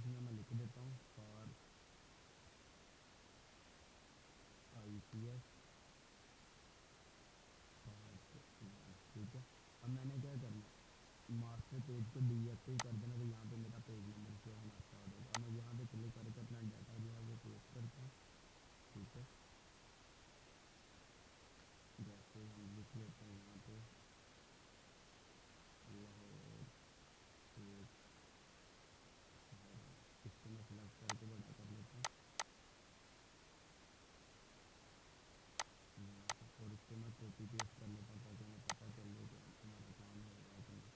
इसमें मैं लिख देता हूँ फॉर ICS ठीक है। अब मैंने क्या करना है, मास्टर पेज को डीएक्टिव कर देना, तो यहाँ पे मेरा पेज नंबर शो होना स्टार्ट होगा। अब मैं यहाँ पे क्लिक करके अपना डाटा जो है वो पेस्ट करता हूँ। ठीक है, जैसे हम लिख लेते हैं यहाँ पे लाहौर एक शहर है, इसको मैं सिलेक्ट करके बड़ा कर लेता हूँ यहाँ से, और इसको मैं कॉपी पेस्ट कर लेता हूँ ताकि हमें पता चल जाए कि हमारा काम होगा कि नहीं।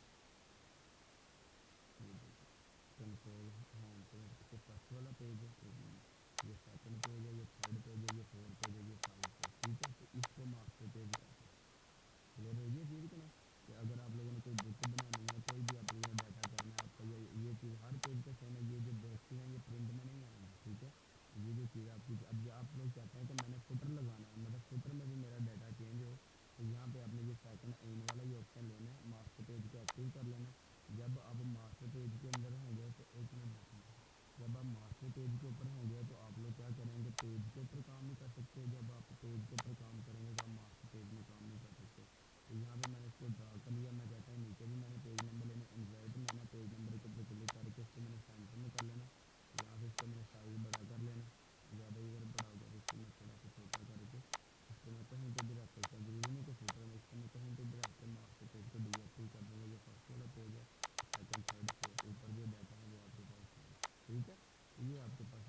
ये देखो कंट्रोल होम पेज, ये फर्स्ट वाला पेज है, ये सेकंड पेज है, ये थर्ड पेज है, ये फोर्थ पेज है, ये फाइव पेज। ठीक है, तो इसको मास्टर पेज कहते हैं। क्लियर होगी ये चीज़ कि नहीं, कि अगर आप लोगों ने कोई बुक बनानी है, कोई भी आप लोगों ने डाटा करना है आपका, ये चीज़ हर पेज पे सेम है। ये जो बॉक्सेस हैं ये प्रिंट में नहीं आएंगे। ठीक है, ये जो चीज़ आपकी, अब जो आप लोग चाहते हैं कि मैंने फुटर लगाना है, मतलब फुटर में भी मेरा डाटा चेंज हो, तो यहाँ पे आपने ये सेकंड इन वाला ये ऑप्शन लेना है, मास्टर पेज को एक्टिव कर लेना है। जब आप मास्टर पेज के अंदर होंगे तो एक मिनट देखना, जब आप मास्टर पेज के ऊपर होंगे तो आप लोग क्या करेंगे, पेज के ऊपर काम ही कर सकते हो। जब आप पेज के ऊपर काम करेंगे तो आप मास्टर पेज में काम नहीं कर सकते। तो यहाँ पे मैंने इसको ड्रा कर लिया। मैं चाहता हूँ नीचे भी मैंने पेज नंबर लेने, इन्वर्ट में ना पेज नंबर के ऊपर क्लिक करके इसको मैंने सेंटर में कर लेना। यहाँ से इसको मैंने साइज़ बड़ा कर लेना, ज़्यादा ही अगर बड़ा होगा तो इसको मैं थोड़ा सा छोटा करके इसको मैं कहीं पे भी रख सकता हूँ, ज़रूरी नहीं कि फुटर में, इसको मैं कहीं पे भी रख के मास्टर पेज को डीएक्टिव कर दूँगा। ये फर्स्ट वाला पेज है, सेकंड थर्ड फोर्थ, ऊपर जो डाटा है वो आपके पास है। ठीक है, तो ये आपके पास